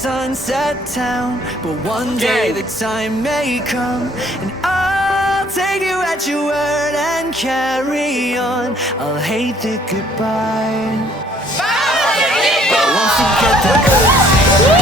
sunset town, but one day the time may come, and I'll take you at your word and carry on. I'll hate the goodbye, but won't forget the good.